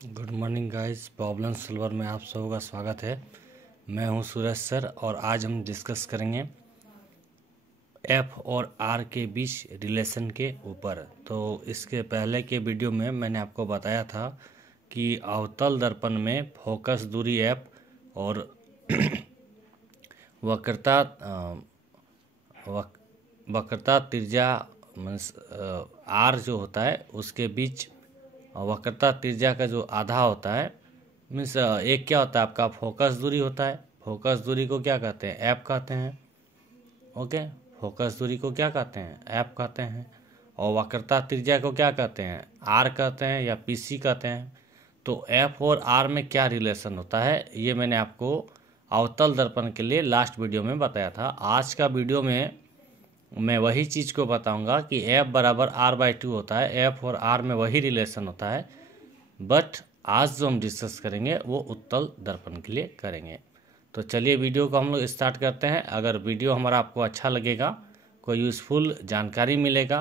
Good morning guys, problem solver में आप सबों का स्वागत है। मैं हूं सूरज सर और आज हम डिस्कस करेंगे एफ और आर के बीच रिलेशन के ऊपर। तो इसके पहले के वीडियो में मैंने आपको बताया था कि अवतल दर्पण में फोकस दूरी एफ और वक्रता वक्रता त्रिज्या मीन्स आर जो होता है उसके बीच वक्रता त्रिज्या का जो आधा होता है मीन्स एक क्या होता है आपका फोकस दूरी होता है। फोकस दूरी को क्या कहते हैं? एफ कहते हैं। ओके, फोकस दूरी को क्या कहते हैं? एफ कहते हैं। और वक्रता त्रिज्या को क्या कहते हैं? आर कहते हैं या पीसी कहते हैं। तो एफ और आर में क्या रिलेशन होता है ये मैंने आपको अवतल दर्पण के लिए लास्ट वीडियो में बताया था। आज का वीडियो में मैं वही चीज़ को बताऊंगा कि एफ बराबर आर बाई टू होता है। एफ और आर में वही रिलेशन होता है, बट आज जो हम डिस्कस करेंगे वो उत्तल दर्पण के लिए करेंगे। तो चलिए वीडियो को हम लोग स्टार्ट करते हैं। अगर वीडियो हमारा आपको अच्छा लगेगा, कोई यूज़फुल जानकारी मिलेगा,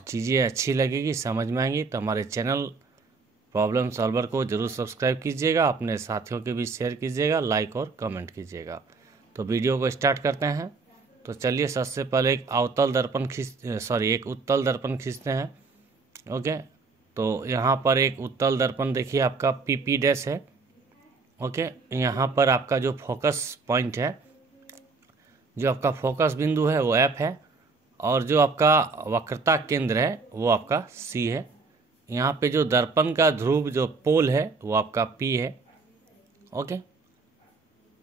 चीज़ें अच्छी लगेगी, समझ में आएंगी, तो हमारे चैनल प्रॉब्लम सॉल्वर को ज़रूर सब्सक्राइब कीजिएगा, अपने साथियों के बीच शेयर कीजिएगा, लाइक और कमेंट कीजिएगा। तो वीडियो को स्टार्ट करते हैं। तो चलिए सबसे पहले एक एक उत्तल दर्पण खींचते हैं। ओके, तो यहाँ पर एक उत्तल दर्पण देखिए आपका पीपी डैश है। ओके, यहाँ पर आपका जो फोकस पॉइंट है, जो आपका फोकस बिंदु है वो एफ है, और जो आपका वक्रता केंद्र है वो आपका सी है। यहाँ पे जो दर्पण का ध्रुव जो पोल है वो आपका पी है। ओके,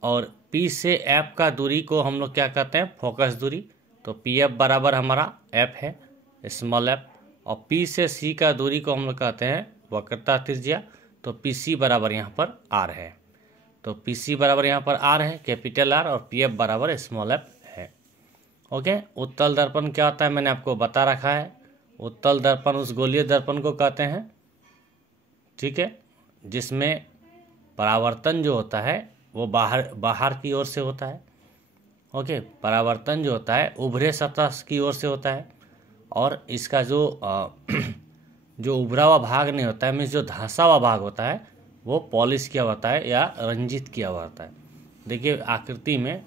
और पी से एफ का दूरी को हम लोग क्या कहते हैं? फोकस दूरी। तो पी एफ बराबर हमारा एफ है, स्मॉल एफ। और पी से सी का दूरी को हम लोग कहते हैं वक्रता त्रिज्या। तो पी सी बराबर यहाँ पर आर है। तो पी सी बराबर यहाँ पर आर है, कैपिटल आर, और पी एफ बराबर स्मॉल एफ है। ओके, उत्तल दर्पण क्या होता है मैंने आपको बता रखा है। उत्तल दर्पण उस गोलीय दर्पण को कहते हैं, ठीक है, जिसमें परावर्तन जो होता है वो बाहर की ओर से होता है। ओके, परावर्तन जो होता है उभरे सतह की ओर से होता है, और इसका जो जो उभरा हुआ भाग नहीं होता है, मीन्स जो धंसा हुआ भाग होता है वो पॉलिश किया होता है या रंजित किया हुआ होता है। देखिए आकृति में,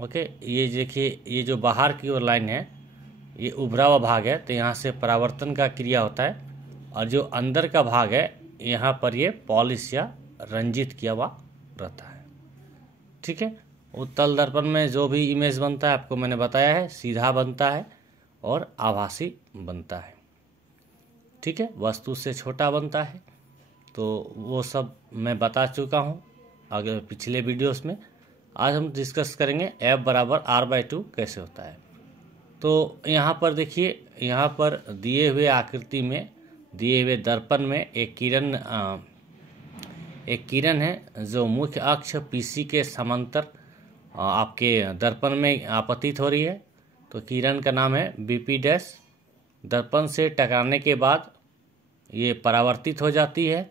ओके, ये देखिए, ये जो बाहर की ओर लाइन है ये उभरा हुआ भाग है, तो यहाँ से परावर्तन का क्रिया होता है, और जो अंदर का भाग है यहाँ पर ये पॉलिश या रंजित किया हुआ रहता है। ठीक है, उत्तल दर्पण में जो भी इमेज बनता है आपको मैंने बताया है, सीधा बनता है और आभासी बनता है। ठीक है, वस्तु से छोटा बनता है, तो वो सब मैं बता चुका हूँ अगर पिछले वीडियोस में। आज हम डिस्कस करेंगे एफ बराबर आर बाई टू कैसे होता है। तो यहाँ पर देखिए, यहाँ पर दिए हुए आकृति में, दिए हुए दर्पण में एक किरण है जो मुख्य अक्ष पीसी के समांतर आपके दर्पण में आपतित हो रही है। तो किरण का नाम है बीपी डैश। दर्पण से टकराने के बाद ये परावर्तित हो जाती है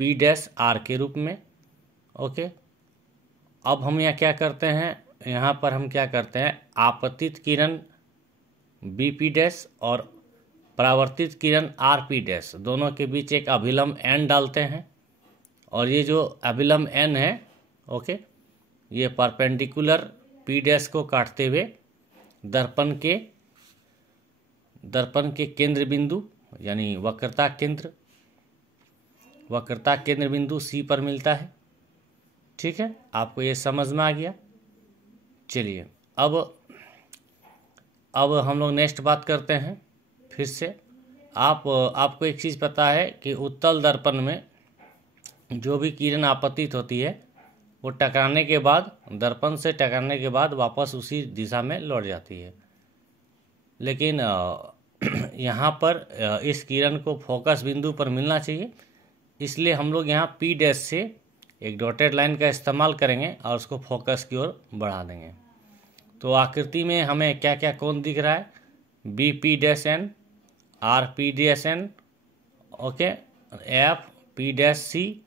पी डैश आर के रूप में। ओके, अब हम यहाँ क्या करते हैं, यहाँ पर हम क्या करते हैं, आपतित किरण बीपी डैश और परावर्तित किरण आर पी डैश दोनों के बीच एक अभिलंब एन डालते हैं, और ये जो अभिलंब एन है, ओके, ये परपेंडिकुलर पी डैश को काटते हुए दर्पण के केंद्र बिंदु यानी वक्रता केंद्र बिंदु सी पर मिलता है। ठीक है, आपको ये समझ में आ गया। चलिए अब हम लोग नेक्स्ट बात करते हैं। फिर से आपको एक चीज़ पता है कि उत्तल दर्पण में जो भी किरण आपतित होती है वो टकराने के बाद, दर्पण से टकराने के बाद वापस उसी दिशा में लौट जाती है। लेकिन यहाँ पर इस किरण को फोकस बिंदु पर मिलना चाहिए, इसलिए हम लोग यहाँ पी डैश से एक डॉटेड लाइन का इस्तेमाल करेंगे और उसको फोकस की ओर बढ़ा देंगे। तो आकृति में हमें क्या क्या कोण दिख रहा है? B P dash N, R P dash N, okay, F P dash C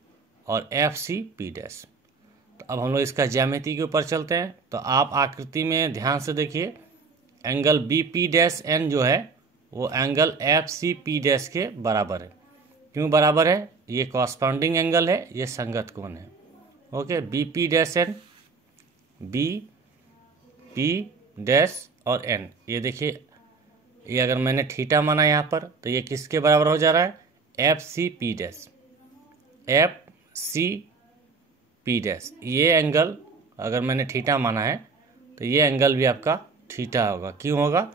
और एफ सी पी डैश। तो अब हम लोग इसका ज्यामिति के ऊपर चलते हैं। तो आप आकृति में ध्यान से देखिए, angle B P dash N जो है वो angle F C P dash के बराबर है। क्यों बराबर है? ये कॉरस्पॉन्डिंग एंगल है, ये संगत कोण है। Okay, B P dash N, B P dash और एन, ये देखिए, ये अगर मैंने थीटा माना यहाँ पर तो ये किसके बराबर हो जा रहा है? F C P dash, F C P dash. ये एंगल अगर मैंने थीटा माना है तो ये एंगल भी आपका थीटा होगा। क्यों होगा?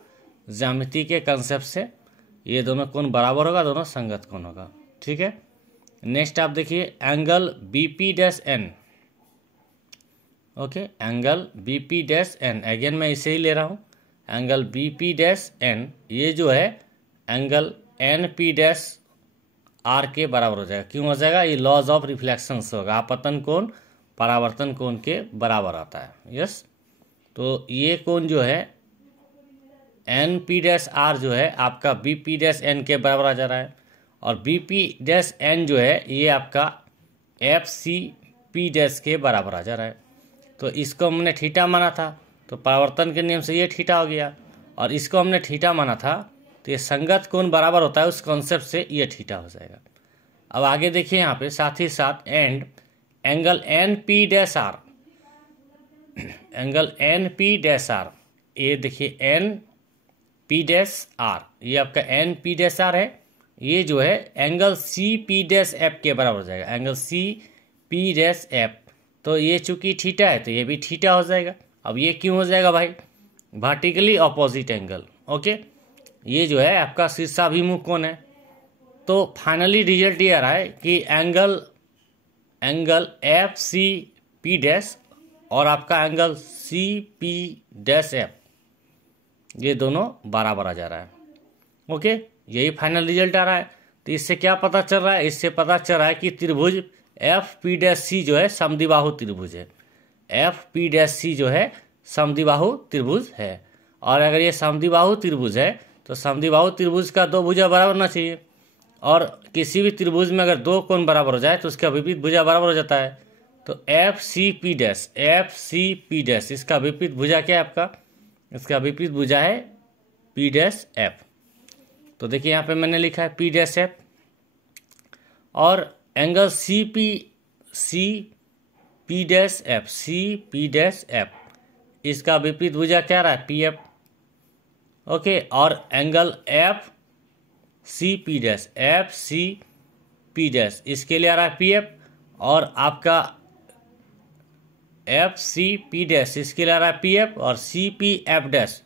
ज्यामिति के कंसेप्ट से ये दोनों कोण बराबर होगा, दोनों संगत कोण होगा। ठीक है, नेक्स्ट आप देखिए angle B P dash N. Okay, angle B P dash N, again मैं इसे ही ले रहा हूँ, angle B P dash N, ये जो है angle N P dash R के बराबर हो जाएगा। क्यों हो जाएगा? ये लॉज ऑफ रिफ्लेक्शन से होगा, आपतन कोण परावर्तन कोण के बराबर आता है। यस, तो ये कोण जो है एन पी डैश आर जो है आपका बी पी डैश एन के बराबर आ जा रहा है, और बी पी डैश एन जो है ये आपका एफ सी पी डैश के बराबर आ जा रहा है। तो इसको हमने थीटा माना था तो परावर्तन के नियम से ये थीटा हो गया, और इसको हमने थीटा माना था तो ये संगत कोण बराबर होता है, उस कॉन्सेप्ट से ये थीटा हो जाएगा। अब आगे देखिए यहाँ पे साथ ही साथ and angle N P dash R, angle N P dash R, ये देखिए एन पी डैश आर, ये आपका एन पी डैश आर है, ये जो है angle C P dash F के बराबर हो जाएगा, angle C P dash F. तो ये चूंकि थीटा है तो ये भी थीटा हो जाएगा। अब ये क्यों हो जाएगा भाई? Vertically opposite angle. ओके, ये जो है आपका शीर्षाभिमुख कोण है। तो फाइनली रिजल्ट ये आ रहा है कि angle F C P dash और आपका angle C P dash F, ये दोनों बराबर आ जा रहा है। ओके, यही फाइनल रिजल्ट आ रहा है। तो इससे क्या पता चल रहा है? इससे पता चल रहा है कि त्रिभुज एफ पी डैश सी जो है समद्विबाहु त्रिभुज है, एफ पी डैश सी जो है समद्विबाहु त्रिभुज है। और अगर ये समद्विबाहु त्रिभुज है तो समद्विबाहु त्रिभुज का दो भुजा बराबर होना चाहिए, और किसी भी त्रिभुज में अगर दो कोण बराबर हो जाए तो उसका विपरीत भुजा बराबर हो जाता है। तो F C P dash, F C P dash, इसका विपरीत भुजा क्या है आपका? इसका विपरीत भुजा है पी डैश एफ। तो देखिए यहाँ पे मैंने लिखा है पी डैश एफ, और angle C P dash F, C P dash F, इसका विपरीत भुजा क्या रहा है? P F. ओके, और angle F C P dash, F C P dash, इसके लिए आ रहा है पी एफ, और आपका एफ सी पी डैश इसके लिए आ रहा है पी एफ, और C P F dash,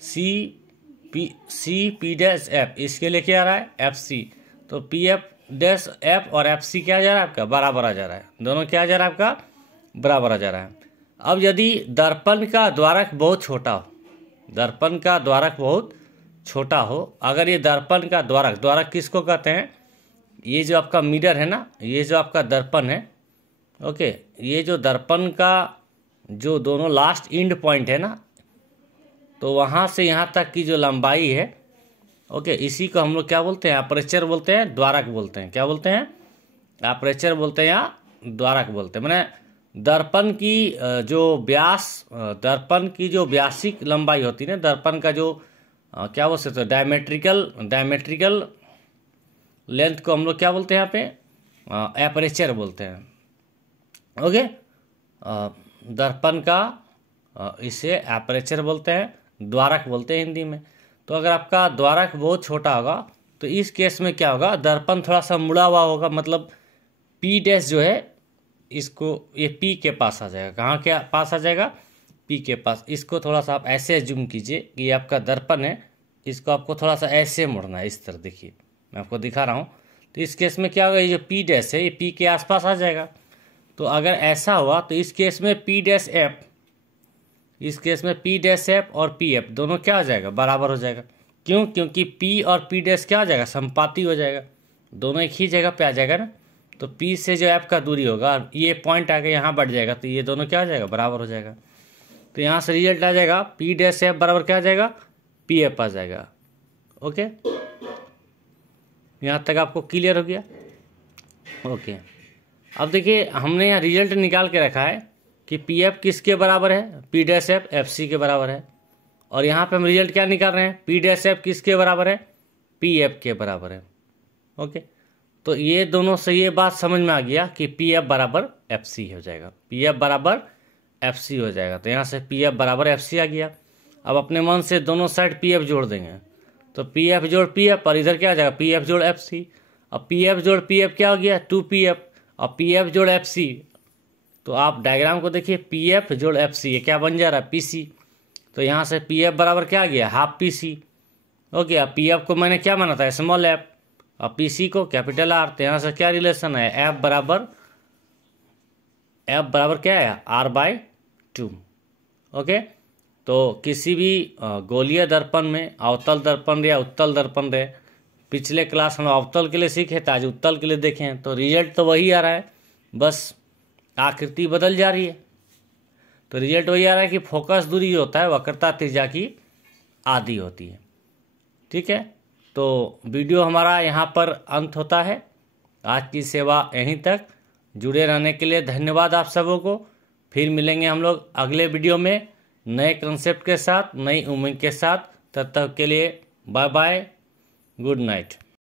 C P dash F, इसके लिए क्या आ रहा है? F C. तो पी एफ डैश एफ और एफ सी क्या आ जा रहा है आपका? बराबर आ जा रहा है, दोनों क्या आ जा रहा है आपका? बराबर आ जा रहा है। अब यदि दर्पण का द्वारक बहुत छोटा हो, दर्पण का द्वारक बहुत छोटा हो, अगर ये दर्पण का द्वारक, द्वारक किसको कहते हैं? ये जो आपका मिरर है ना, ये जो आपका दर्पण है, ओके, ये जो दर्पण का जो दोनों लास्ट एंड पॉइंट है ना, तो वहाँ से यहाँ तक की जो लंबाई है, ओके, इसी को हम लोग क्या बोलते हैं? अपर्चर बोलते हैं, द्वारक बोलते हैं। क्या बोलते हैं? अपर्चर बोलते हैं या द्वारक बोलते हैं। मैंने दर्पण की जो व्यास, दर्पण की जो व्यासिक लंबाई होती है ना, दर्पण का जो क्या बोल सकते हैं? डायमेट्रिकल लेंथ को हम लोग क्या बोलते हैं यहाँ पे? एपरेचर बोलते हैं। ओके, दर्पण का इसे एपरेचर बोलते हैं, द्वारक बोलते हैं हिंदी में। तो अगर आपका द्वारक बहुत छोटा होगा तो इस केस में क्या होगा? दर्पण थोड़ा सा मुड़ा हुआ होगा, मतलब पी डैश जो है इसको, ये पी के पास आ जाएगा। कहाँ के पास आ जाएगा? पी के पास। इसको थोड़ा सा आप ऐसे जूम कीजिए कि ये आपका दर्पण है, इसको आपको थोड़ा सा ऐसे मुड़ना है, इस तरह देखिए, मैं आपको दिखा रहा हूँ। तो इस केस में क्या होगा? ये जो पी डैश है ये पी के आसपास आ जाएगा। तो अगर ऐसा हुआ तो इस केस में पी डैश एफ, इस केस में पी डैश एफ और पी एफ दोनों क्या हो जाएगा? बराबर हो जाएगा। क्यों? क्योंकि पी और पी डैश क्या हो जाएगा? संपाती हो जाएगा, दोनों एक ही जगह पे आ जाएगा ना। तो पी से जो एफ का दूरी होगा, ये पॉइंट आगे यहाँ बढ़ जाएगा, तो ये दोनों क्या हो जाएगा? बराबर हो जाएगा। तो यहाँ से रिजल्ट आ जाएगा पी डैश एफ बराबर क्या आ जाएगा? पी एफ आ जाएगा। ओके, यहाँ तक आपको क्लियर हो गया? ओके, अब देखिए हमने यहाँ रिजल्ट निकाल के रखा है कि पी एफ किसके बराबर है? P dash F F C के बराबर है। और यहाँ पे हम रिजल्ट क्या निकाल रहे हैं? पी डैश एफ किसके बराबर है? पी एफ के बराबर है। ओके, तो ये दोनों से ये बात समझ में आ गया कि पी एफ बराबर एफ सी हो जाएगा, पी एफ बराबर एफ सी हो जाएगा। तो यहाँ से पी एफ बराबर एफ सी आ गया। अब अपने मन से दोनों साइड पी एफ जोड़ देंगे, तो पी एफ जोड़ पी एफ, और इधर क्या आ जाएगा, पी एफ जोड़ एफ सी। अब पी एफ जोड़ पी एफ क्या हो गया, 2pf, और पी एफ जोड़ एफ सी। तो आप डायग्राम को देखिए, पी एफ जोड़ एफ सी, ये क्या बन जा रहा है, पी सी। तो यहाँ से पी एफ बराबर क्या आ गया, हाफ पी सी। ओके, अब पी एफ को मैंने क्या माना था, स्मॉल एफ, और पी सी को कैपिटल आर। तो यहाँ से क्या रिलेशन है, एफ बराबर क्या है, r/2। ओके, तो किसी भी गोलीय दर्पण में अवतल दर्पण या उत्तल दर्पण रहे, पिछले क्लास हम अवतल के लिए सीखे थे, आज उत्तल के लिए देखें, तो रिजल्ट तो वही आ रहा है, बस आकृति बदल जा रही है। तो रिजल्ट वही आ रहा है कि फोकस दूरी होता है वक्रता त्रिज्या की आधी होती है। ठीक है, तो वीडियो हमारा यहाँ पर अंत होता है। आज की सेवा यहीं तक। जुड़े रहने के लिए धन्यवाद आप सबों को। फिर मिलेंगे हम लोग अगले वीडियो में नए कंसेप्ट के साथ, नई उम्मीद के साथ। तब तक के लिए बाय बाय, गुड नाइट।